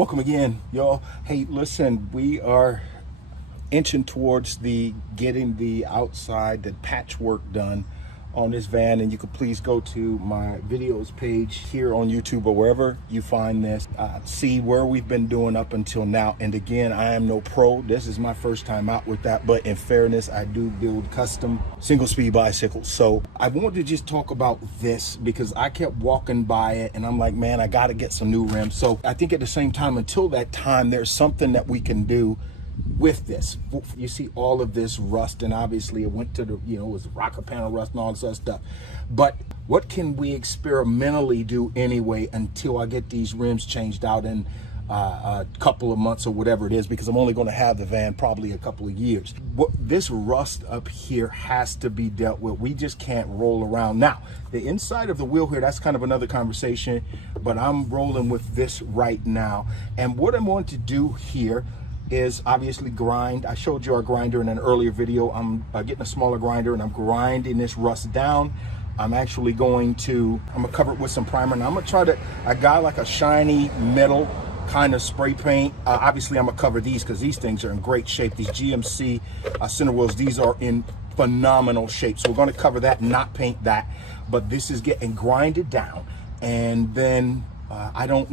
Welcome again, y'all. Hey, listen, we are inching towards the getting the outside, the patchwork done on this van, and you could please go to my videos page here on YouTube or wherever you find this, see where we've been doing up until now. And again, I am no pro. This is my first time out with that, but in fairness, I do build custom single speed bicycles. So I wanted to just talk about this because I kept walking by it and I'm like, man, I got to get some new rims. So I think at the same time, until that time, there's something that we can do with this. You see all of this rust, and obviously it went to the, it was rocker panel rust and all this other stuff. But what can we experimentally do anyway until I get these rims changed out in a couple of months or whatever it is, because I'm only going to have the van probably a couple of years. This rust up here has to be dealt with. We just can't roll around. Now, the inside of the wheel here, that's kind of another conversation, but I'm rolling with this right now. And what I'm going to do here is obviously grind. I showed you our grinder in an earlier video. I'm getting a smaller grinder and I'm grinding this rust down. I'm actually I'm gonna cover it with some primer, and I'm gonna try to, I got like a shiny metal kind of spray paint. Obviously I'm gonna cover these because these things are in great shape. These GMC center wheels, these are in phenomenal shape. So we're gonna cover that, not paint that, but this is getting grinded down. And then I don't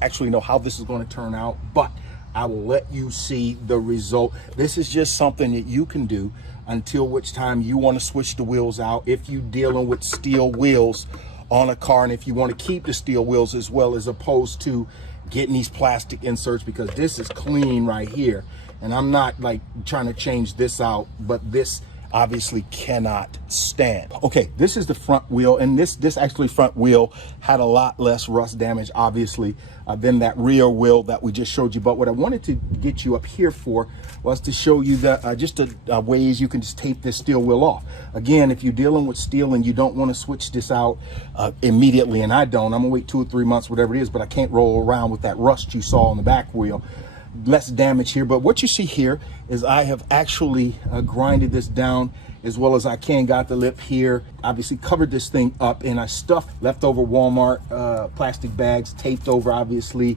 actually know how this is gonna turn out, but I will let you see the result. This is just something that you can do until which time you want to switch the wheels out if you're dealing with steel wheels on a car, and if you want to keep the steel wheels as well, as opposed to getting these plastic inserts, because this is clean right here. And I'm not like trying to change this out, but this obviously cannot stand. Okay, this is the front wheel, and this actually front wheel had a lot less rust damage obviously than that rear wheel that we just showed you. But what I wanted to get you up here for was to show you the ways you can just tape this steel wheel off. Again, if you're dealing with steel and you don't want to switch this out immediately, and I'm gonna wait 2 or 3 months, whatever it is, but I can't roll around with that rust you saw on the back wheel. Less damage here, but what you see here is I have actually grinded this down as well as I can. Got the lip here, obviously covered this thing up, and I stuffed leftover Walmart plastic bags, taped over obviously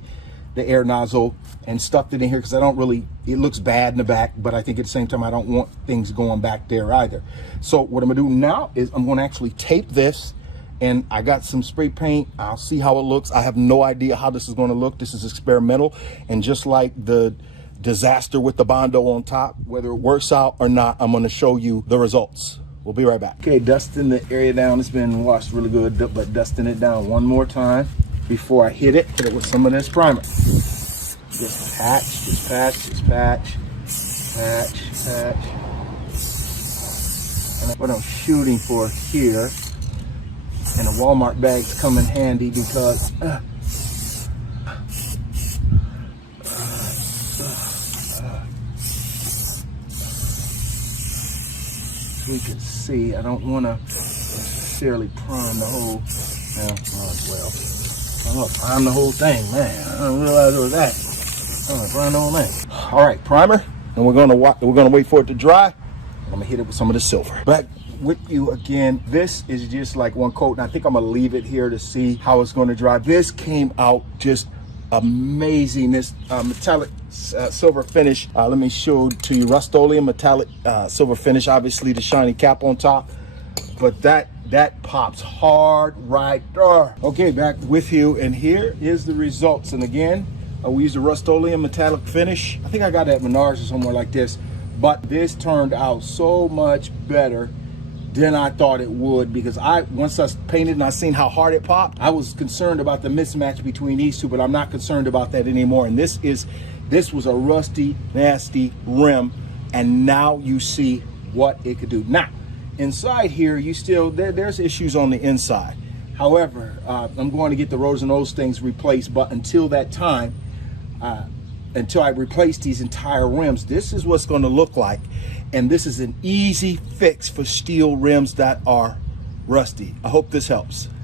the air nozzle, and stuffed it in here because it looks bad in the back, but I think at the same time I don't want things going back there either. So what I'm gonna do now is I'm gonna actually tape this, and I got some spray paint. I'll see how it looks. I have no idea how this is going to look. This is experimental, and just like the disaster with the Bondo on top, whether it works out or not, I'm going to show you the results. We'll be right back. Okay, dusting the area down. It's been washed really good, but dusting it down one more time before I hit it with some of this primer. Just patch. And what I'm shooting for here, and the Walmart bags come in handy because we can see, I don't want to necessarily prime the whole, I'm gonna prime the whole thing, man. I don't realize it was that. I'm gonna prime the whole thing. All right, primer, and we're gonna wait for it to dry. I'm gonna hit it with some of the silver. Back with you again. This is just like one coat, and I think I'm gonna leave it here to see how it's going to dry. This came out just amazing. This metallic silver finish. Let me show to you. Rust-Oleum metallic silver finish. Obviously the shiny cap on top, but that pops hard right there. Okay, back with you, and here is the results. And again, we used a Rust-Oleum metallic finish. I think I got it at Menards or somewhere like this, but this turned out so much better than I thought it would, because once I painted and I seen how hard it popped, I was concerned about the mismatch between these two, but I'm not concerned about that anymore. And this was a rusty, nasty rim, and now you see what it could do. Now, inside here, there's issues on the inside. However, I'm going to get the rotors and those things replaced, but until that time, until I replace these entire rims, this is what's going to look like. And this is an easy fix for steel rims that are rusty. I hope this helps.